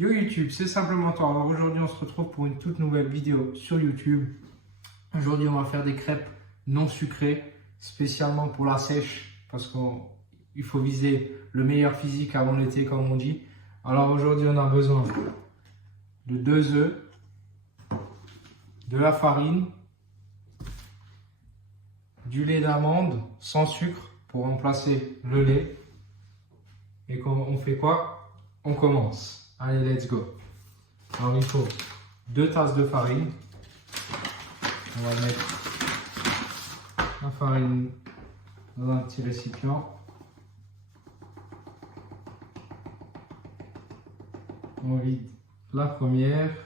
Yo YouTube, c'est simplement toi. Alors aujourd'hui, on se retrouve pour une toute nouvelle vidéo sur YouTube. Aujourd'hui, on va faire des crêpes non sucrées, spécialement pour la sèche, parce qu'il faut viser le meilleur physique avant l'été, comme on dit. Alors aujourd'hui, on a besoin de 2 œufs, de la farine, du lait d'amande sans sucre pour remplacer le lait. Et on fait quoi? On commence. Allez, let's go. Alors il faut 2 tasses de farine. On va mettre la farine dans un petit récipient. On vide la première.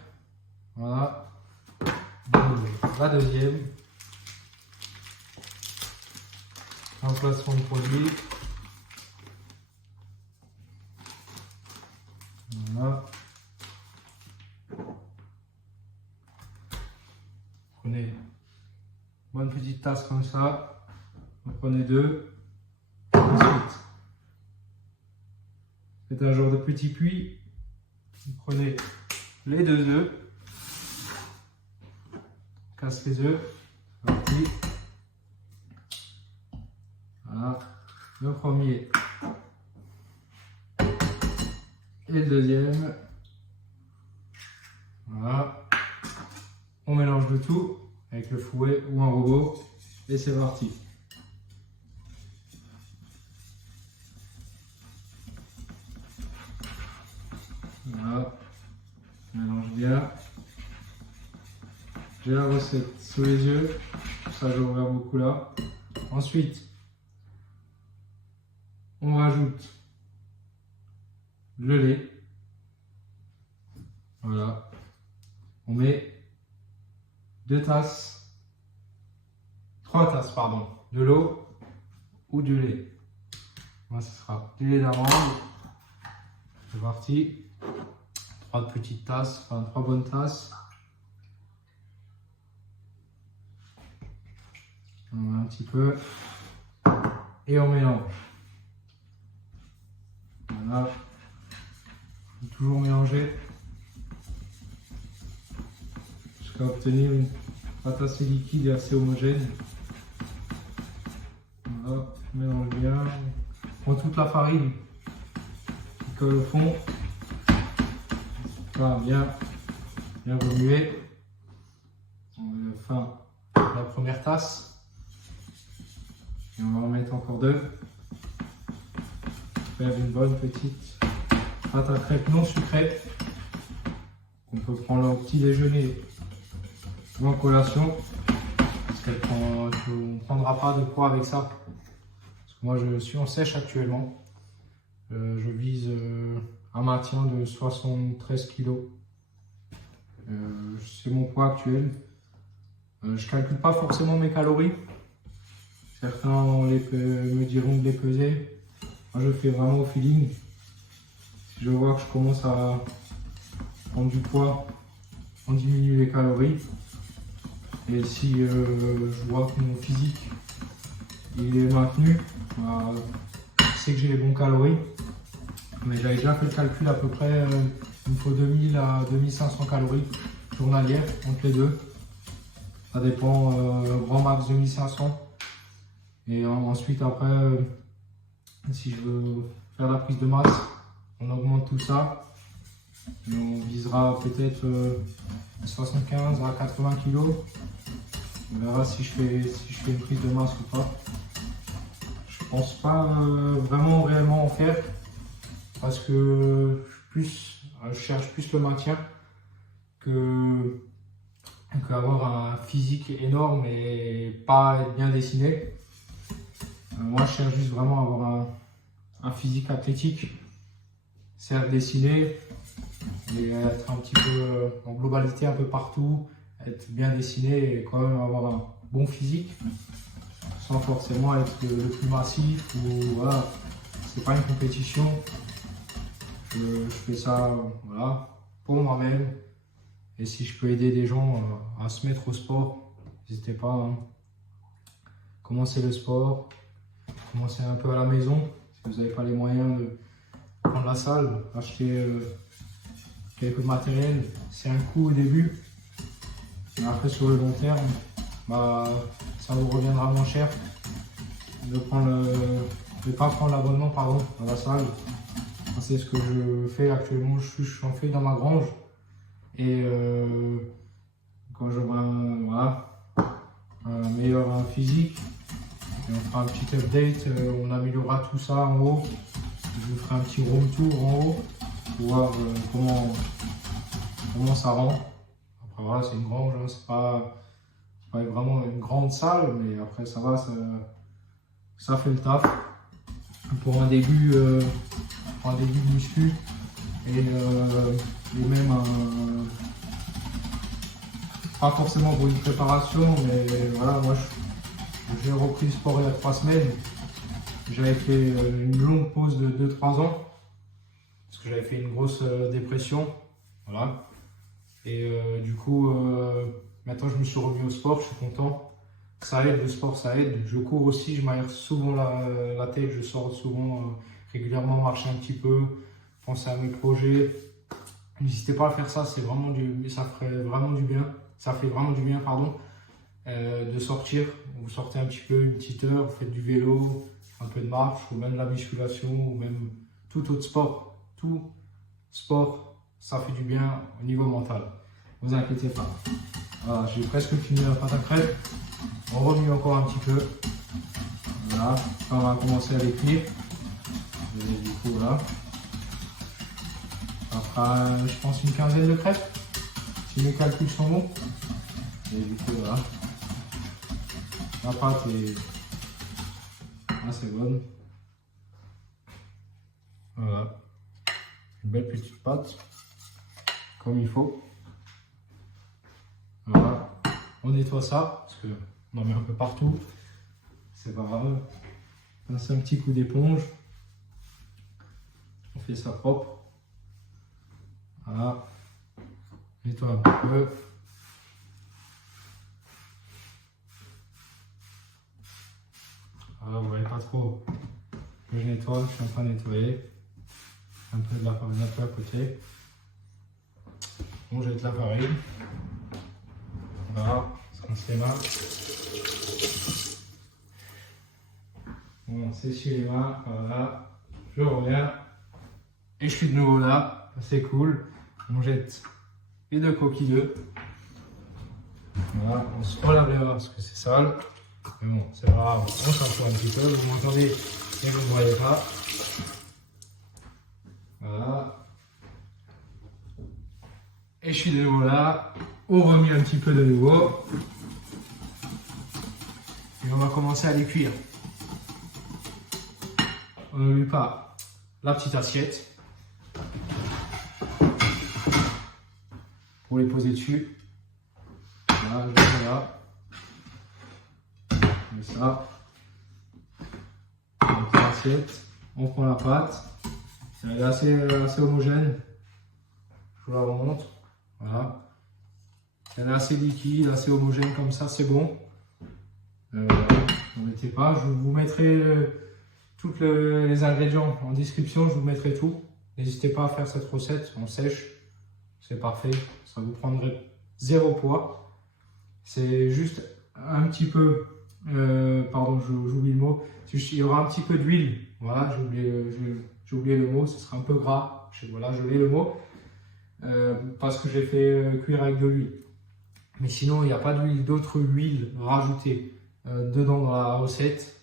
Voilà. La deuxième. Emplacement de produit. Voilà. Prenez une bonne petite tasse comme ça. Vous prenez 2. Ensuite, faites un genre de petit puits. Vous prenez les 2 œufs. Casse les œufs. Parti. Voilà. Le premier. Et le deuxième. Voilà. On mélange le tout avec le fouet ou un robot. Et c'est parti. Voilà. On mélange bien. J'ai la recette sous les yeux. Ça, j'ai ouvert beaucoup là. Ensuite, on rajoute le lait. Voilà. On met 3 tasses, pardon, de l'eau ou du lait. Moi, ce sera du lait d'amande. C'est parti. 3 petites tasses, enfin 3 bonnes tasses. On met un petit peu. Et on mélange. Voilà. Toujours mélanger jusqu'à obtenir une pâte assez liquide et assez homogène. Voilà, on mélange bien. On prend toute la farine qui colle au fond. Voilà, bien remuer. On met fin à la première tasse. Et on va en mettre encore 2. Faire une bonne petite pâte à crêpes non sucrée. On peut prendre au petit déjeuner ou en collation. Parce qu'on ne prendra pas de poids avec ça. Parce que moi je suis en sèche actuellement. Je vise un maintien de 73 kg. C'est mon poids actuel. Je ne calcule pas forcément mes calories. Certains me diront de les peser. Moi je fais vraiment au feeling. Si je vois que je commence à prendre du poids, on diminue les calories. Et si je vois que mon physique il est maintenu, bah, je sais que j'ai les bons calories. Mais j'avais déjà fait le calcul à peu près, il me faut 2000 à 2500 calories journalières entre les deux. Ça dépend, grand max 2500. Et ensuite après, si je veux faire la prise de masse, on augmente tout ça. Et on visera peut-être 75 à 80 kg. On verra si je fais une prise de masse ou pas. Je pense pas vraiment réellement en faire. Parce que je cherche plus le maintien qu'avoir un physique énorme et pas être bien dessiné. Moi, je cherche juste vraiment à avoir un physique athlétique, certes dessiné, et être un petit peu en globalité un peu partout, être bien dessiné et quand même avoir un bon physique, sans forcément être le plus massif ou voilà. C'est pas une compétition. Je fais ça voilà, pour moi-même. Et si je peux aider des gens à se mettre au sport, n'hésitez pas. Hein. Commencez le sport, commencez un peu à la maison. Si vous n'avez pas les moyens de prendre la salle, achetez quelques matériels, c'est un coût au début. Mais après, sur le long terme, bah, ça vous reviendra moins cher de pas prendre l'abonnement à la salle. C'est ce que je fais actuellement, j'en fais dans ma grange. Et quand j'aurai un meilleur physique, et on fera un petit update, on améliorera tout ça en haut. Je vous ferai un petit room tour en haut pour voir comment ça rend. Après voilà, c'est une grange, hein, c'est pas vraiment une grande salle, mais après ça va, ça fait le taf. Pour un début de muscu et même pas forcément pour une préparation, mais voilà, moi j'ai repris le sport il y a 3 semaines. J'avais fait une longue pause de 2-3 ans parce que j'avais fait une grosse dépression, voilà. Et du coup maintenant je me suis remis au sport, je suis content. Ça aide, le sport ça aide. Je cours aussi, je m'aère souvent la tête, je sors souvent régulièrement marcher un petit peu, penser à mes projets. N'hésitez pas à faire ça, ça ferait vraiment du bien. Ça fait vraiment du bien, pardon, de sortir. Vous sortez un petit peu, une petite heure, vous faites du vélo, un peu de marche, ou même de la musculation, ou même tout autre sport. Tout sport, ça fait du bien au niveau mental. Ne vous inquiétez pas. Voilà, j'ai presque fini la pâte à crêpes. On remue encore un petit peu. Voilà, on va commencer à les cuire. Et du coup, voilà. Ça fera, je pense, une quinzaine de crêpes, si mes calculs sont bons. Et du coup, voilà. La pâte est assez bonne. Voilà. Une belle petite pâte, comme il faut. Voilà. On nettoie ça, parce qu'on en met un peu partout. C'est pas grave. Passer un petit coup d'éponge. On fait ça propre. Voilà. Nettoie un petit peu. Voilà, vous voyez pas trop que je nettoie, je suis en train de nettoyer. Un peu de la farine un peu à côté. On jette la farine. Voilà, ça rince les mains. On s'essuie les mains, voilà. Je reviens. Et je suis de nouveau là, c'est cool. On jette les 2 coquilles d'œufs. Voilà, on se relave les mains parce que c'est sale. Mais bon, c'est pas grave, on s'en fout un petit peu. Vous m'entendez et vous ne voyez pas. Voilà. Et je suis de nouveau là. On remet un petit peu de nouveau. Et on va commencer à les cuire. On n'oublie pas la petite assiette pour les poser dessus. Voilà, je mets là. On met ça. Une petite assiette. On prend la pâte. Elle est assez homogène. Je vous la remontre. Voilà. Elle est assez liquide, assez homogène comme ça, c'est bon. N'embêtez pas, je vous mettrai tous les ingrédients en description, je vous mettrai tout. N'hésitez pas à faire cette recette, on sèche, c'est parfait. Ça vous prendrait 0 poids. C'est juste un petit peu, pardon, j'oublie le mot. Il y aura un petit peu d'huile, voilà, j'ai oublié le mot, ce sera un peu gras. Voilà, j'ai oublié le mot. Parce que j'ai fait cuire avec de l'huile. Mais sinon, il n'y a pas d'autre huile rajoutée dedans dans la recette.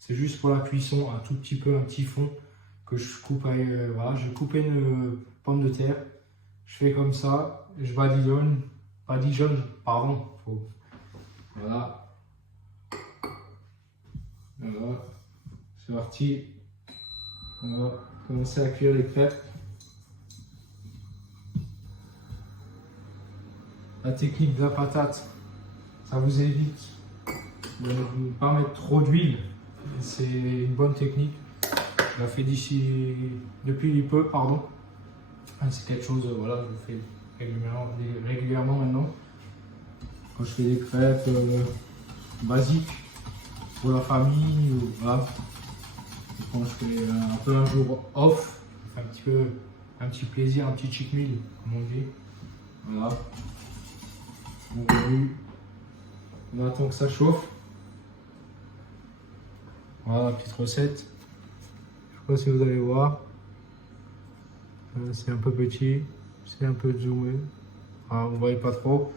C'est juste pour la cuisson, un tout petit peu, un petit fond que je coupe avec, voilà, je coupe une pomme de terre. Je fais comme ça, je badigeonne, pardon. Voilà. Voilà. C'est parti. On va commencer à cuire les crêpes. La technique de la patate, ça vous évite de ne pas mettre trop d'huile. C'est une bonne technique. Je la fais depuis peu, pardon. C'est quelque chose, voilà, je le fais régulièrement maintenant. Quand je fais des crêpes basiques pour la famille, ou voilà. Quand je fais un peu un jour off, je fais un petit peu un petit plaisir, un petit cheat meal, comme on dit. Voilà. On attend que ça chauffe. Voilà la petite recette. Je sais pas si vous allez voir. C'est un peu petit, c'est un peu zoomé. Vous ne voyez pas trop.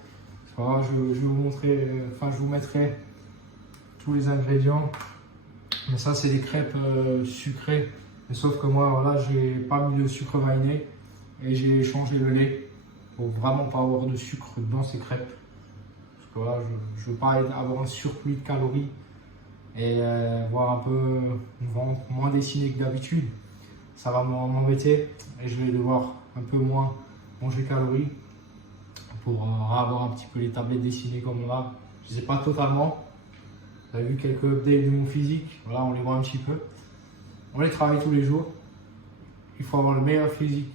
Voilà, je vais vous montrer, enfin je vous mettrai tous les ingrédients. Mais ça c'est des crêpes sucrées. Mais sauf que moi voilà, j'ai pas mis de sucre vanillé et j'ai changé le lait pour vraiment pas avoir de sucre dans ces crêpes. Parce que voilà, je veux pas avoir un surplus de calories et voir un peu une vente moins dessinée que d'habitude. Ça va m'embêter et je vais devoir un peu moins manger calories pour avoir un petit peu les tablettes dessinées comme on a. Je ne sais pas totalement. Vous avez vu quelques updates de mon physique. Voilà, on les voit un petit peu. On les travaille tous les jours. Il faut avoir le meilleur physique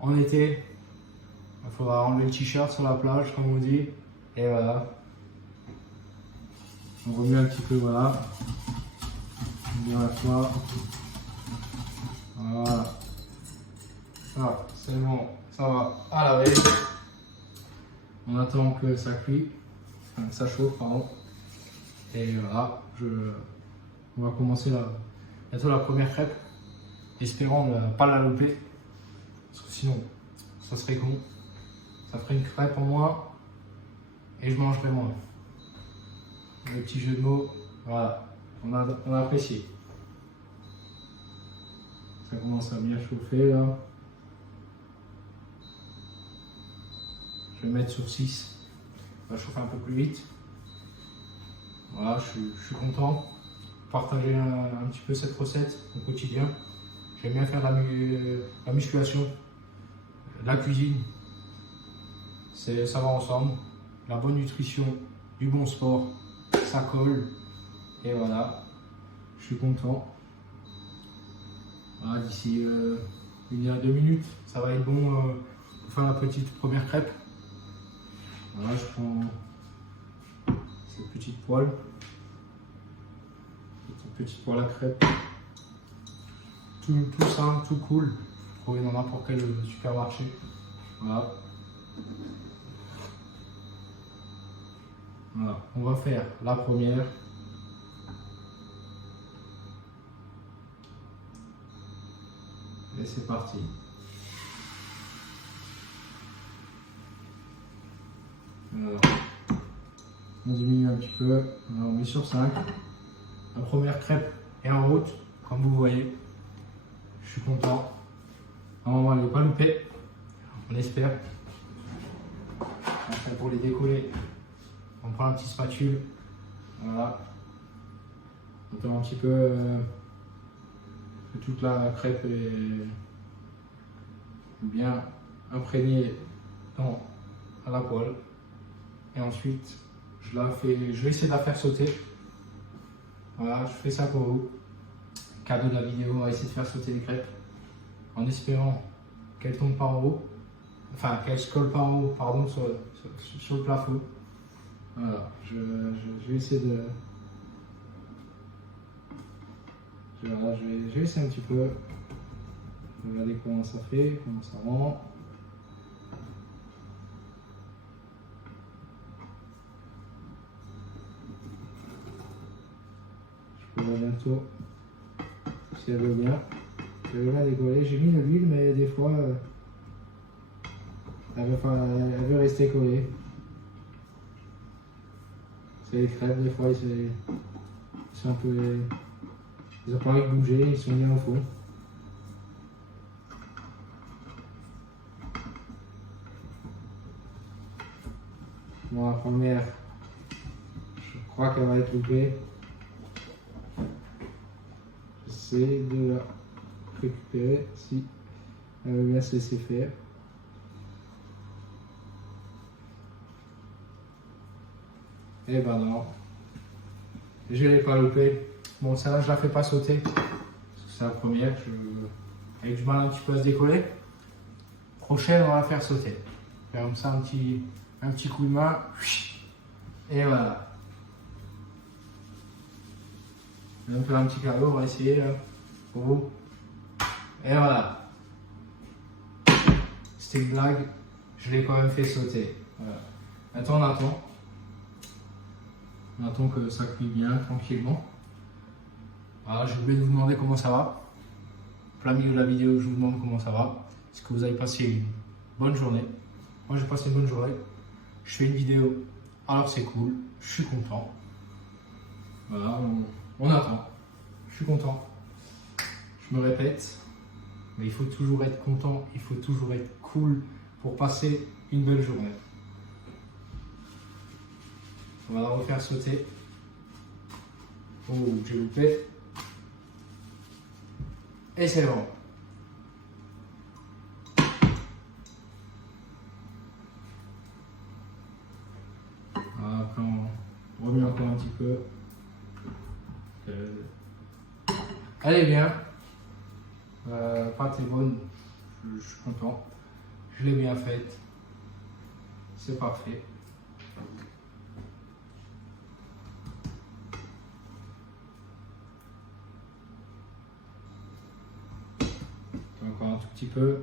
en été. Il faudra enlever le t-shirt sur la plage, comme on dit. Et voilà. On remet un petit peu, voilà. Bien la fois. Voilà. Ça, c'est bon. Ça va à laver. On attend que ça cuit. Enfin, que ça chauffe, pardon. Et voilà. On va commencer bientôt la première crêpe. Espérons ne pas la louper. Parce que sinon, ça serait con. Ça ferait une crêpe en moins. Et je mangerai moins. Le petit jeu de mots. Voilà. On a apprécié. Ça commence à bien chauffer là. Je vais mettre sur 6. Ça va chauffer un peu plus vite. Voilà, je suis content de partager un petit peu cette recette au quotidien. J'aime bien faire la musculation, la cuisine. Ça va ensemble. La bonne nutrition, du bon sport, ça colle. Et voilà, je suis content. Voilà, d'ici 1 à 2 minutes, ça va être bon pour faire la petite première crêpe. Voilà, je prends cette petite poêle. Cette petite poêle à crêpes. Tout simple, tout cool. Vous trouvez dans n'importe quel supermarché. Voilà. Voilà. On va faire la première. Et c'est parti. Alors, on diminue un petit peu. Alors, on met sur 5. La première crêpe est en route, comme vous voyez. Je suis content. Normalement, elle n'est pas loupée. On espère. Après, pour les décoller, on prend un petit spatule. Voilà. On tourne un petit peu que toute la crêpe est bien imprégnée à la poêle. Et ensuite, je vais essayer de la faire sauter. Voilà, je fais ça pour vous. Cadeau de la vidéo, on va essayer de faire sauter les crêpes en espérant qu'elles tombent pas en haut. Enfin, qu'elles se collent pas en haut, pardon, sur le plafond. Voilà, je vais essayer de... Voilà, je vais essayer un petit peu. Regardez comment ça fait, comment ça rend. Je pourrais bientôt, si elle veut bien, décoller. J'ai mis de l'huile, mais des fois, elle veut rester collée. C'est les crêpes, des fois, ils sont un peu... Ils n'ont pas envie de bouger, ils sont bien au fond. Bon, la première, je crois qu'elle va être loupée. J'essaie de la récupérer si elle veut bien se laisser faire. Et ben non, je ne l'ai pas loupé. Bon, ça, je la fais pas sauter, parce que c'est la première, avec du mal un petit peu à se décoller. Prochaine, on va la faire sauter. Faire comme ça un petit coup de main, et voilà. Un peu un petit cadeau, on va essayer là, pour vous. Et voilà. c'était une blague, je l'ai quand même fait sauter. Voilà. Maintenant on attend. On attend que ça cuit bien tranquillement. Voilà, j'ai oublié de vous demander comment ça va. Plein milieu de la vidéo, je vous demande comment ça va. Est-ce que vous avez passé une bonne journée? Moi j'ai passé une bonne journée. Je fais une vidéo, alors c'est cool, je suis content. Voilà, on attend. Je suis content. Je me répète, mais il faut toujours être content, il faut toujours être cool pour passer une belle journée. On va la refaire sauter. Oh, j'ai loupé. Et c'est bon. Voilà, après on remue encore un petit peu. Elle est bien. La pâte est bonne. Je suis content. Je l'ai bien faite. C'est parfait. Encore un tout petit peu.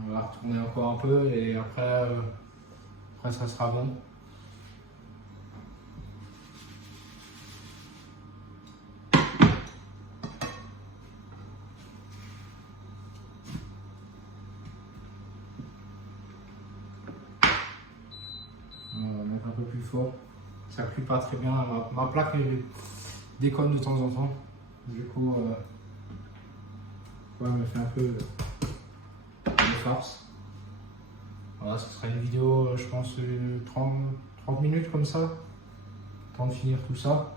On va retourner encore un peu et après ça sera bon. On va mettre un peu plus fort. Ça cuit pas très bien. Ma plaque déconne de temps en temps. Du coup, ouais, me fait un peu de farce. Voilà, ce sera une vidéo, je pense, 30 minutes comme ça. Temps de finir tout ça.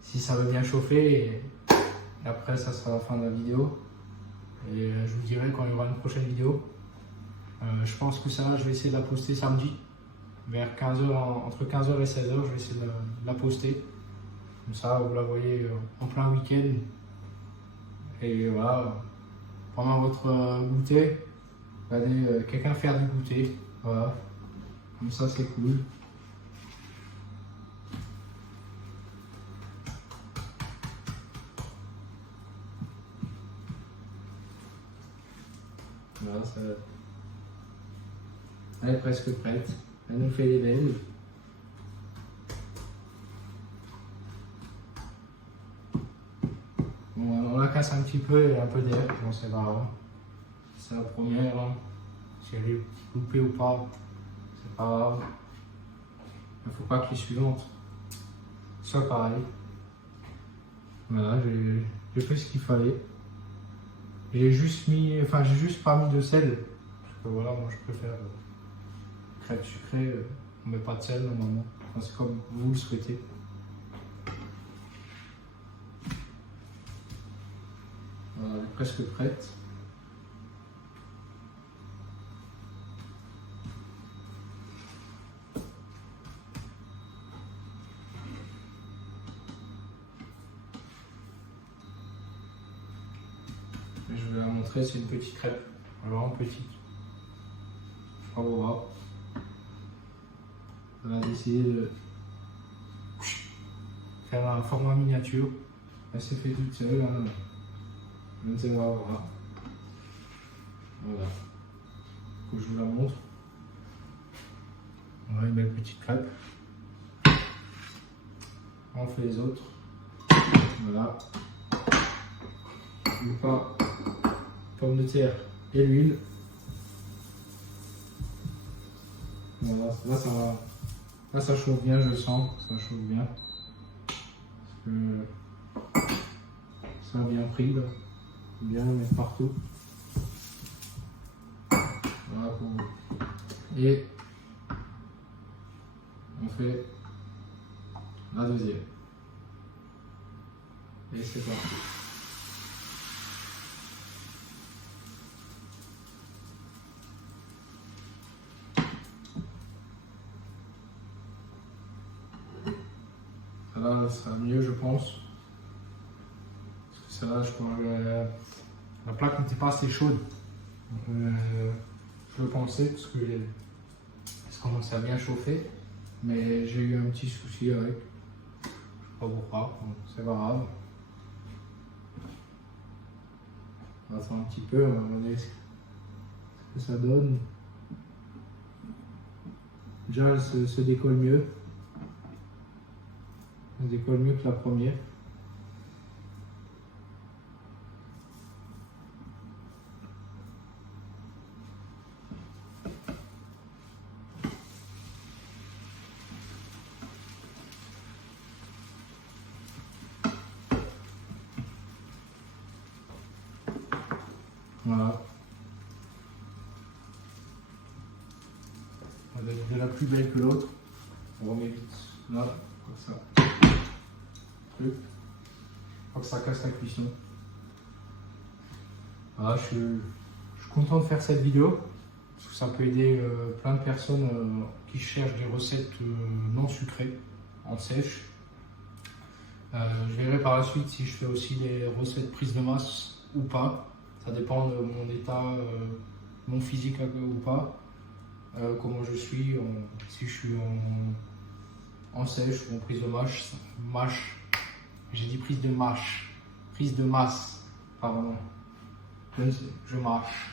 Si ça veut bien chauffer, et après ça sera la fin de la vidéo. Et je vous dirai quand il y aura une prochaine vidéo. Je pense que ça, je vais essayer de la poster samedi. Vers 15h, entre 15h et 16h, je vais essayer de la poster. Comme ça, vous la voyez en plein week-end. Et voilà, pendant votre goûter, regardez quelqu'un faire du goûter. Voilà, comme ça c'est cool. Voilà, ça... Elle est presque prête. Elle nous fait des belles. Bon, on la casse un petit peu et un peu d'air. Bon, c'est pas grave. C'est la première. Hein. Si elle est coupée ou pas, c'est pas grave. Il ne faut pas que les suivantes soient pareilles. Voilà, j'ai fait ce qu'il fallait. J'ai juste mis, enfin, j'ai juste pas mis de sel. Parce que voilà, moi je préfère crêpes sucrées. On met pas de sel normalement. Enfin, c'est comme vous le souhaitez. Voilà, elle est presque prête. Et je vais la montrer, c'est une petite crêpe. Vraiment petite. Je crois voir. On a décidé de faire un format miniature. Elle s'est fait toute seule. Hein. Je ne sais pas, voilà. Voilà. Faut que je vous la montre. Voilà une belle petite crêpe. On fait les autres. Voilà. Le pain, pomme de terre et l'huile. Voilà, là ça va. Là ça chauffe bien, je le sens, ça chauffe bien. Parce que ça a bien pris là. Bien le mettre partout. Voilà pour vous. Et on fait la deuxième. Et c'est parti. Celle-là sera mieux, je pense. Parce que celle-là, je crois que la plaque n'était pas assez chaude. Je le pensais parce que ça commençait à bien chauffer. Mais j'ai eu un petit souci avec. Je sais pas pourquoi. C'est pas grave. On va attendre un petit peu. On va ce que ça donne. Déjà, elle se décolle mieux. Elle se décolle mieux que la première. Voilà. Elle est la plus belle que l'autre. On remet vite là, comme ça. Truc. Faut que ça casse la cuisson. Voilà, je suis content de faire cette vidéo. Parce que ça peut aider plein de personnes qui cherchent des recettes non sucrées, en sèche. Je verrai par la suite si je fais aussi des recettes prises de masse ou pas. Ça dépend de mon état, mon physique ou pas. Comment je suis, si je suis en sèche ou en prise de mâche. J'ai dit prise de masse, pardon. Je mâche.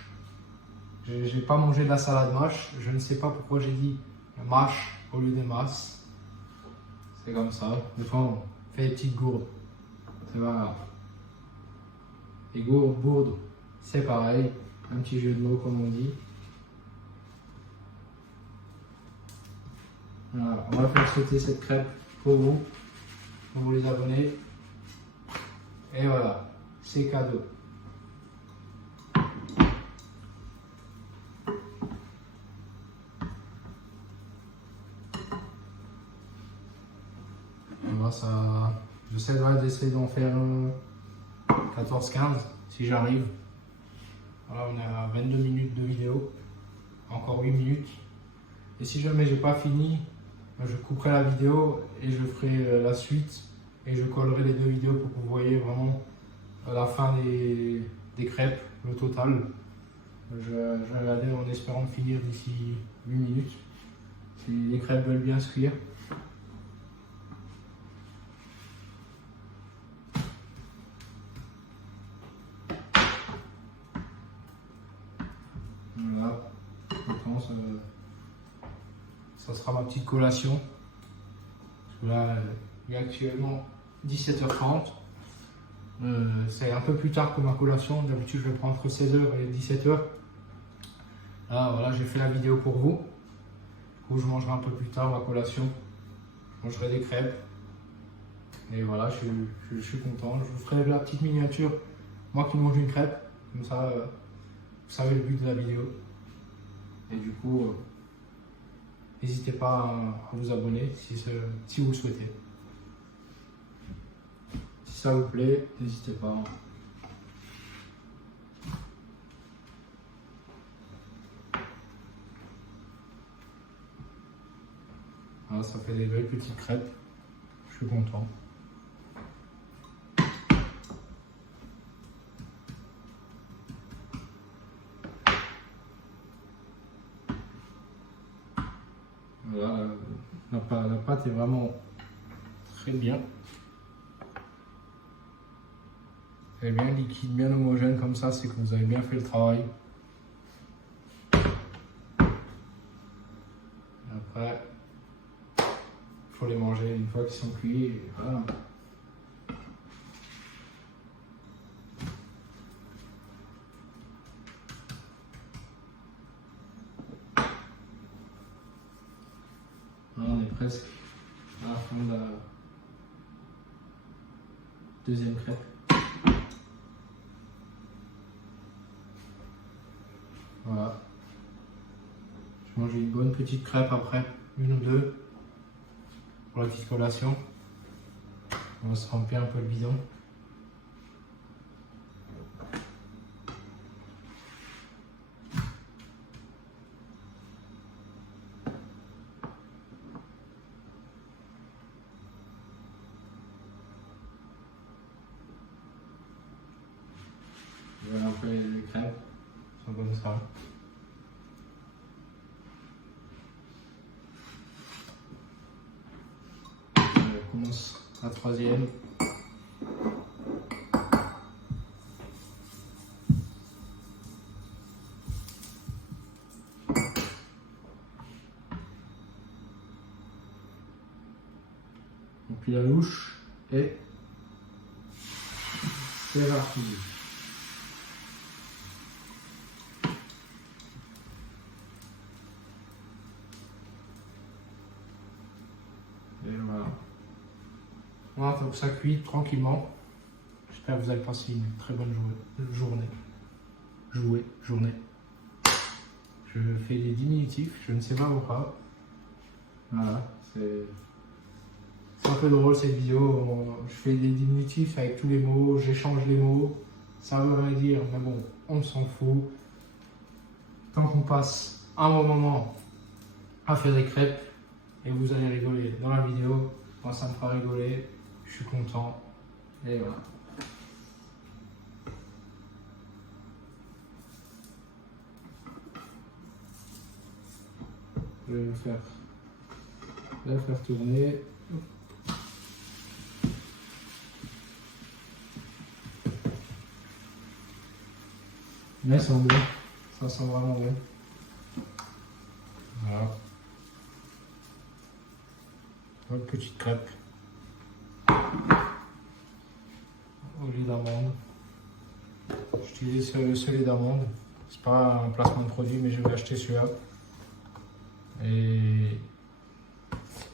J'ai pas mangé de la salade mâche, je ne sais pas pourquoi j'ai dit mâche au lieu de masse. C'est comme ça. Des fois on fait des petites gourdes, c'est pas grave. Et gourdes, c'est pareil, un petit jeu de mots comme on dit. Voilà, on va faire sauter cette crêpe pour vous les abonnés. Et voilà, c'est cadeau. Moi, ça, j'essaierai d'essayer d'en faire 14-15 si j'arrive. Voilà, on est à 22 minutes de vidéo, encore 8 minutes. Et si jamais j'ai pas fini, je couperai la vidéo et je ferai la suite et je collerai les deux vidéos pour que vous voyez vraiment la fin des crêpes, le total. Je vais regarder en espérant finir d'ici 8 minutes, si les crêpes veulent bien se cuire. Voilà, je pense ça sera ma petite collation. Parce que là, il est actuellement 17h30. C'est un peu plus tard que ma collation. D'habitude, je le prends entre 16h et 17h. Là, voilà, j'ai fait la vidéo pour vous. Du coup, je mangerai un peu plus tard ma collation. Je mangerai des crêpes. Et voilà, je suis content. Je vous ferai la petite miniature, moi qui mange une crêpe. Comme ça, vous savez le but de la vidéo. Et du coup, n'hésitez pas à vous abonner si vous le souhaitez. Si ça vous plaît, n'hésitez pas. Voilà, ça fait des belles petites crêpes. Je suis content. Voilà, la pâte est vraiment très bien. Elle est bien liquide, bien homogène comme ça, c'est que vous avez bien fait le travail. Après, il faut les manger une fois qu'ils sont cuits. Et voilà. On est presque à la fin de la deuxième crêpe. Voilà. Je mange une bonne petite crêpe après, une ou deux, pour la petite collation. On va se remplir un peu le bidon. Voilà un peu les crêpes, sont comme ça. On commence la troisième. puis la louche et c'est parti. Et voilà. On attend que ça cuit tranquillement. J'espère que vous allez passer une très bonne journée. Je fais des diminutifs, je ne sais pas pourquoi. Voilà, c'est un peu drôle cette vidéo. Je fais des diminutifs avec tous les mots, j'échange les mots. Ça veut rien dire, mais bon, on s'en fout. Tant qu'on passe un bon moment à faire des crêpes et vous allez rigoler dans la vidéo, moi ça me fera rigoler, je suis content. Et voilà. Je vais la faire tourner. Mais ça sent bon, ça sent vraiment bon. Voilà. Une petite crêpe au lait d'amande. J'utilise ce lait d'amande. C'est pas un placement de produit, mais je vais acheter celui-là. Et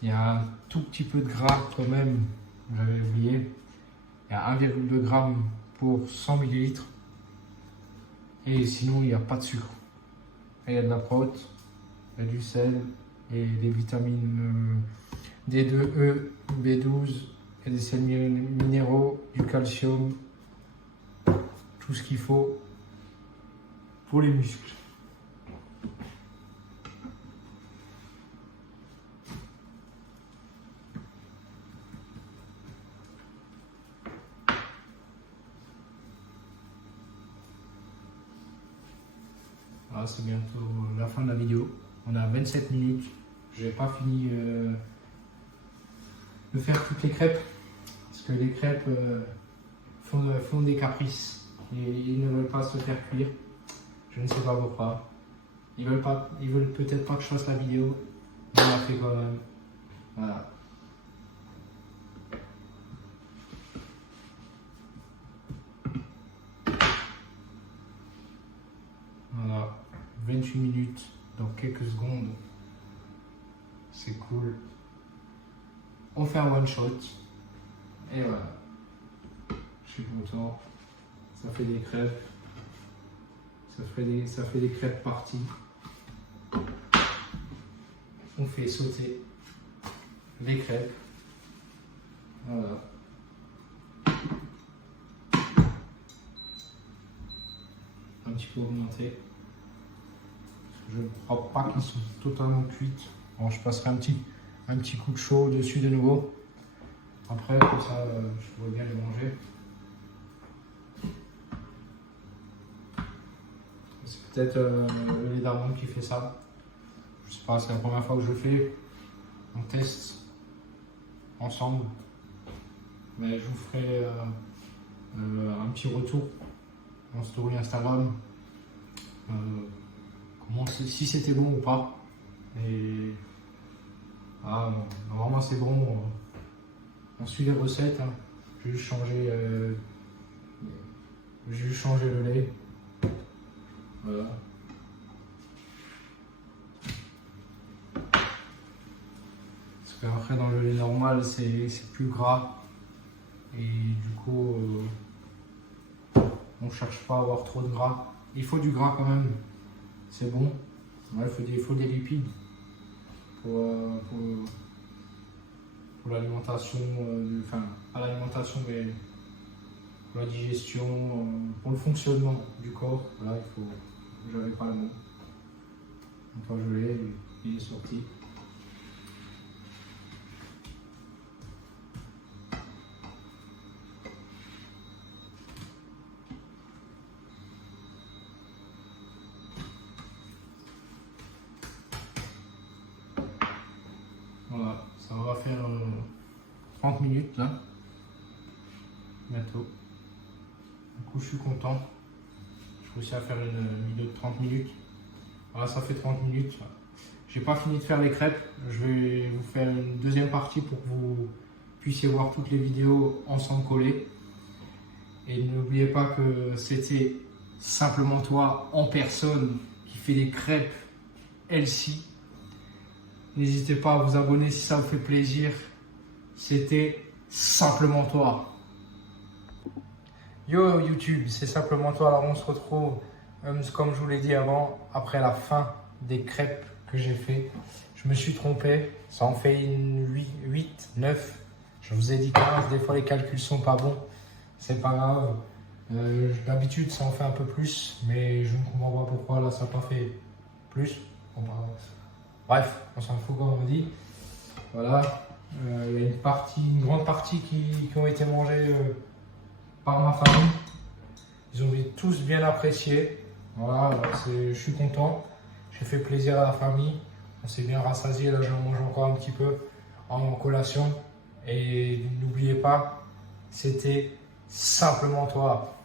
il y a un tout petit peu de gras quand même, j'avais oublié. Il y a 1,2 g pour 100 ml. Et sinon, il n'y a pas de sucre. Et il y a de la prot, il y a du sel et des vitamines D2E, B12 et des sels minéraux, du calcium, tout ce qu'il faut pour les muscles. Voilà, c'est bientôt la fin de la vidéo. On a 27 minutes. Je n'ai pas fini de faire toutes les crêpes. Parce que les crêpes font des caprices. Et ils ne veulent pas se faire cuire. Je ne sais pas pourquoi. Ils veulent peut-être pas que je fasse la vidéo. Mais on la fait quand même. Voilà. Voilà. 28 minutes dans quelques secondes. C'est cool. On fait un one shot. Et voilà. Je suis content. Ça fait des crêpes. Ça fait des crêpes parties. On fait sauter les crêpes. Voilà. Un petit peu augmenté. Je ne crois pas qu'ils sont totalement cuites. Bon, je passerai un petit coup de chaud dessus de nouveau. Après, comme ça, je pourrais bien les manger. C'est peut-être le lait d'amande qui fait ça. Je sais pas, c'est la première fois que je le fais. On teste ensemble. Mais je vous ferai un petit retour en story Instagram. Si c'était bon ou pas. Et normalement c'est bon. On suit les recettes. Hein. J'ai juste changé le lait. Voilà. Parce qu'après dans le lait normal c'est plus gras. Et du coup on cherche pas à avoir trop de gras. Il faut du gras quand même. C'est bon. Ouais, il faut des lipides pour l'alimentation, enfin pas l'alimentation mais pour la digestion, pour le fonctionnement du corps. Voilà, j'avais pas le mot. Quand je l'ai, il est sorti. Voilà, ça va faire 30 minutes là, bientôt. Du coup, je suis content. Je réussis à faire une vidéo de 30 minutes. Voilà, ça fait 30 minutes. J'ai pas fini de faire les crêpes. Je vais vous faire une deuxième partie pour que vous puissiez voir toutes les vidéos ensemble collées. Et n'oubliez pas que c'était simplement toi en personne qui fait des crêpes healthy. N'hésitez pas à vous abonner si ça vous fait plaisir. C'était simplement toi. Yo YouTube, c'est simplement toi. Alors on se retrouve, comme je vous l'ai dit avant, après la fin des crêpes que j'ai fait. Je me suis trompé, ça en fait une 8, 9. Je vous ai dit 15, des fois les calculs sont pas bons. C'est pas grave. D'habitude ça en fait un peu plus, mais je ne comprends pas pourquoi là ça n'a pas fait plus. Bon, bah, bref, on s'en fout comme on dit. Voilà. Il y a une grande partie qui ont été mangées par ma famille. Ils ont tous bien apprécié. Voilà, alors je suis content. J'ai fait plaisir à la famille. On s'est bien rassasié. Là, j'en mange encore un petit peu en collation. Et n'oubliez pas, c'était simplement toi.